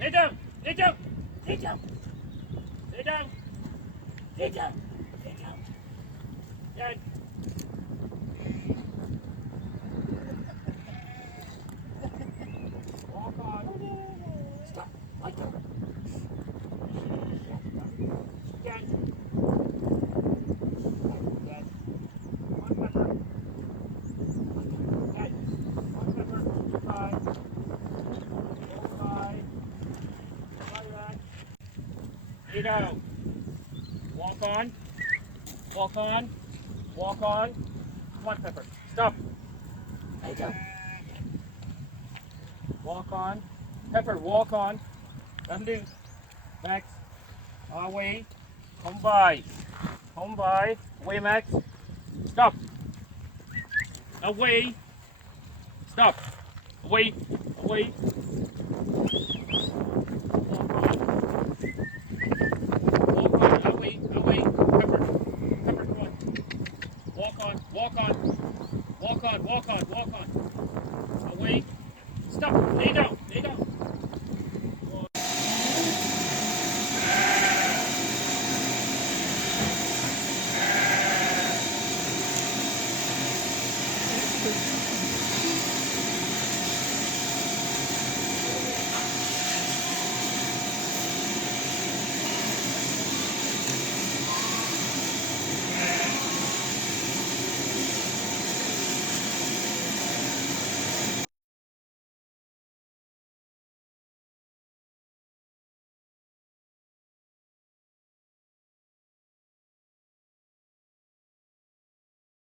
Lay down. Lay down. Lay down. Lay down. Lay down. Lay down. Down. Walk on. Stop. Right down. Down. Down. One pepper. Down. One pepper. Five. Lay down. Walk on. Walk on. Walk on. Come on, Pepper. Stop. Lay down. Walk on. Pepper, walk on. Undo. Max. Away. Come by. Come by. Away, Max. Stop. Away. Stop. Away. Away. Away, Pepper, Pepper, come on. Walk on, walk on, walk on, walk on, walk on. Away. Stop, lay down.